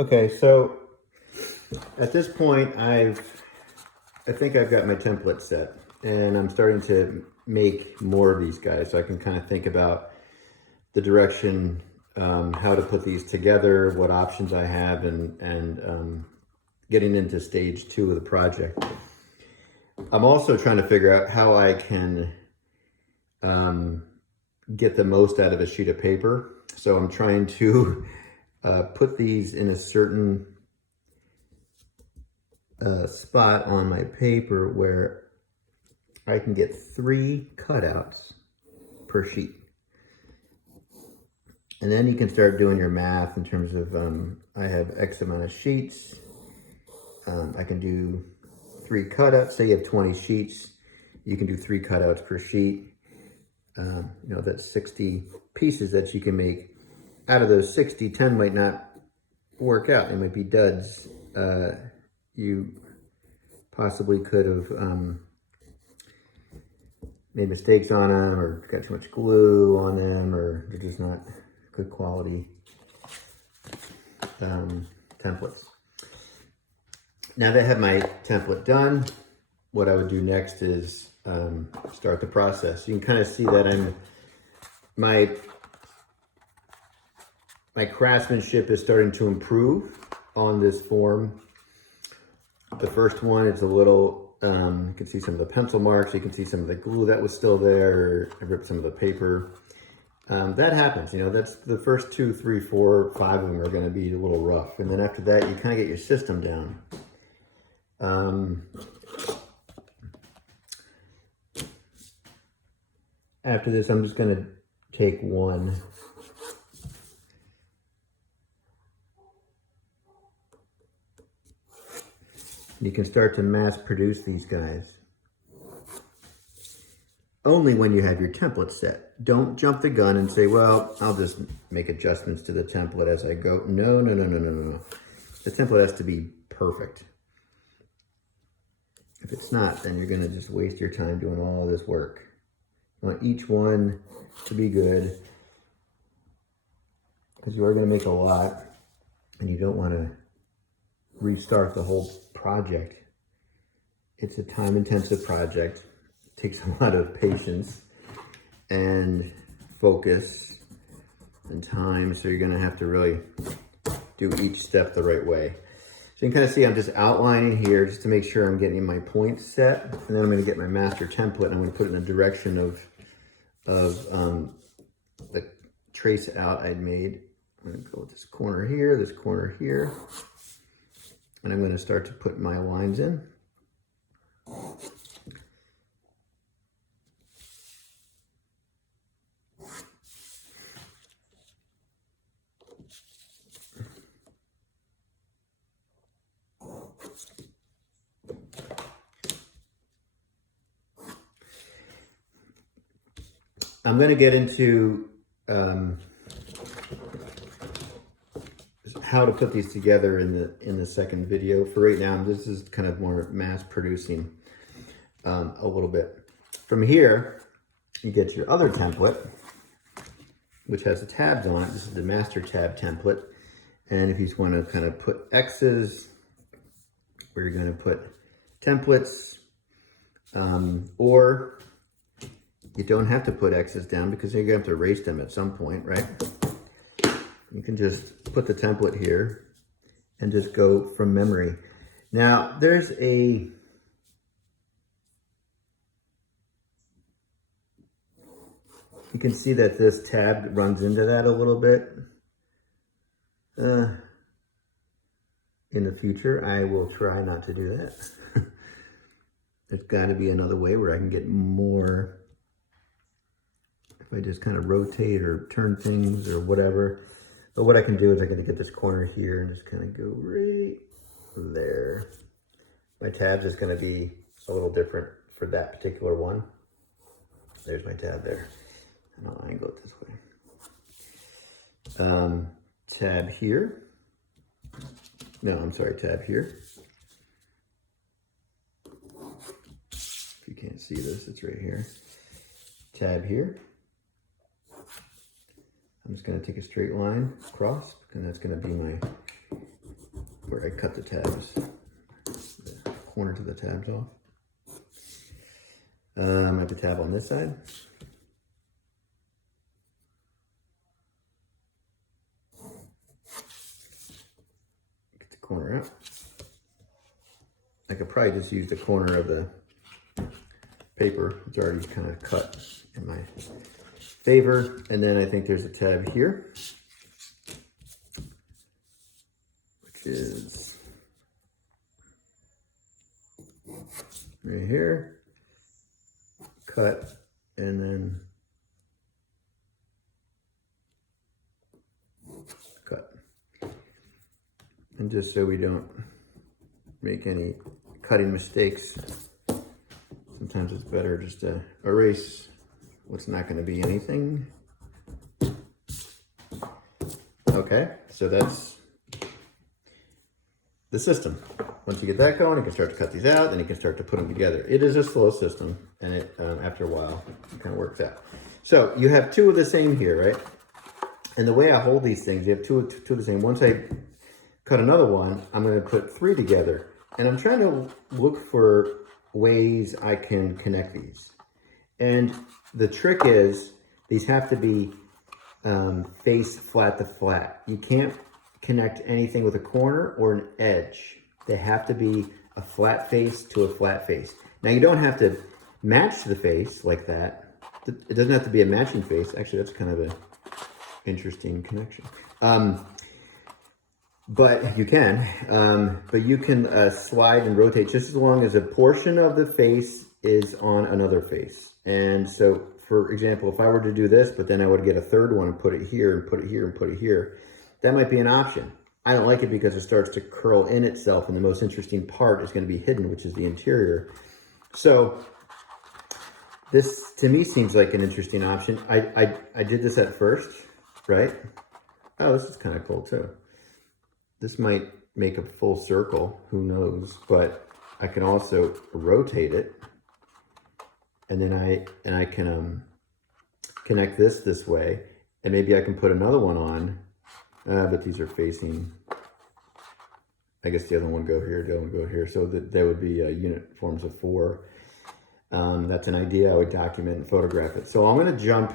Okay, so at this point, I think I've got my template set, and I'm starting to make more of these guys, so I can kind of think about the direction, how to put these together, what options I have, and getting into stage 2 of the project. I'm also trying to figure out how I can get the most out of a sheet of paper. So I'm trying to put these in a certain spot on my paper where I can get 3 cutouts per sheet. And then you can start doing your math in terms of, I have X amount of sheets. I can do 3 cutouts. Say you have 20 sheets, you can do 3 cutouts per sheet. You know, that's 60 pieces that you can make. Out of those 60, 10 might not work out. They might be duds. You possibly could have made mistakes on them, or got too much glue on them, or they're just not good quality templates. Now that I have my template done, what I would do next is start the process. You can kind of see that my craftsmanship is starting to improve on this form. The first one is a little, you can see some of the pencil marks, you can see some of the glue that was still there. I ripped some of the paper. That happens, you know, that's the first 2, 3, 4, 5 of them are going to be a little rough. And then after that, you kind of get your system down. After this, I'm just going to take one. You can start to mass produce these guys. Only when you have your template set. Don't jump the gun and say, well, I'll just make adjustments to the template as I go. No, no, no, no, no, no. The template has to be perfect. If it's not, then you're going to just waste your time doing all this work. You want each one to be good, because you are going to make a lot, and you don't want to restart the whole project. It's a time-intensive project. It takes a lot of patience and focus and time, so you're going to have to really do each step the right way. So you can kind of see I'm just outlining here just to make sure I'm getting my points set, and then I'm going to get my master template and I'm going to put it in the direction of the trace out I'd made. I'm going to go with this corner here, and I'm going to start to put my lines in. I'm going to get into how to put these together in the second video. For right now, this is kind of more mass producing a little bit. From here, you get your other template, which has the tabs on it. This is the master tab template. And if you just want to kind of put X's, where you're going to put templates, or you don't have to put X's down because you're going to have to erase them at some point, right? You can just put the template here and just go from memory. Now, there's you can see that this tab runs into that a little bit. In the future, I will try not to do that. There's got to be another way where I can get more. If I just kind of rotate or turn things or whatever. But what I can do is I can get this corner here and just kind of go right there. My tabs is going to be a little different for that particular one. There's my tab there. And I'll angle it this way. Tab here. No, I'm sorry, tab here. If you can't see this, it's right here. Tab here. I'm just going to take a straight line across, and that's going to be my where I cut the tabs, the corner to the tabs off. I have the tab on this side. Get the corner out. I could probably just use the corner of the paper. It's already kind of cut in my favor. And then I think there's a tab here, which is right here. Cut, and then cut. And just so we don't make any cutting mistakes, sometimes it's better just to erase what's not going to be anything. Okay, so that's the system. Once you get that going, you can start to cut these out, then you can start to put them together. It is a slow system, and it after a while, it kind of works out. So you have two of the same here, right? And the way I hold these things, you have two of the same. Once I cut another one, I'm going to put three together. And I'm trying to look for ways I can connect these. And the trick is, these have to be face flat to flat. You can't connect anything with a corner or an edge. They have to be a flat face to a flat face. Now you don't have to match the face like that. It doesn't have to be a matching face. Actually, that's kind of an interesting connection. But you can. But you can slide and rotate just as long as a portion of the face is on another face. And so, for example, if I were to do this, but then I would get a third one and put it here and put it here and put it here, that might be an option. I don't like it because it starts to curl in itself, and the most interesting part is going to be hidden, which is the interior. So this, to me, seems like an interesting option. I did this at first, right? Oh, this is kind of cool too. This might make a full circle, who knows? But I can also rotate it, and then I can connect this way, and maybe I can put another one on. But these are facing, I guess the other one go here, the other one go here. So that would be unit forms of 4. That's an idea. I would document and photograph it. So I'm going to jump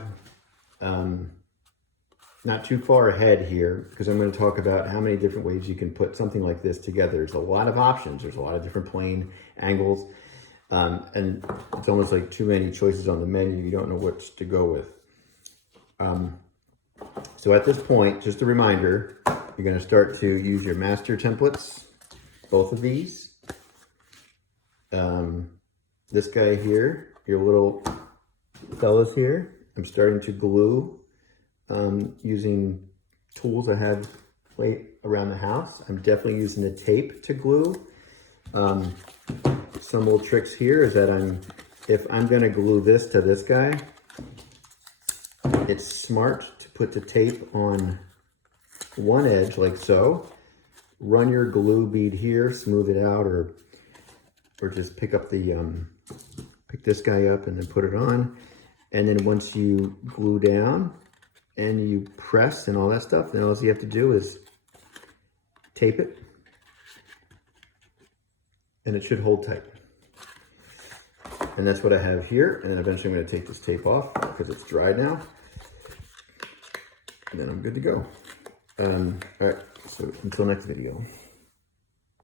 not too far ahead here, because I'm going to talk about how many different ways you can put something like this together. There's a lot of options. There's a lot of different plane angles. And it's almost like too many choices on the menu. You don't know which to go with. So at this point, just a reminder, you're going to start to use your master templates, both of these. This guy here, your little fellas here, I'm starting to glue using tools I have around the house. I'm definitely using the tape to glue. Some little tricks here is that if I'm going to glue this to this guy, it's smart to put the tape on one edge like so. Run your glue bead here, smooth it out, or just pick up pick this guy up and then put it on. And then once you glue down and you press and all that stuff, then all you have to do is tape it, and it should hold tight. And that's what I have here. And then eventually I'm going to take this tape off because it's dried now. And then I'm good to go. All right, so until next video.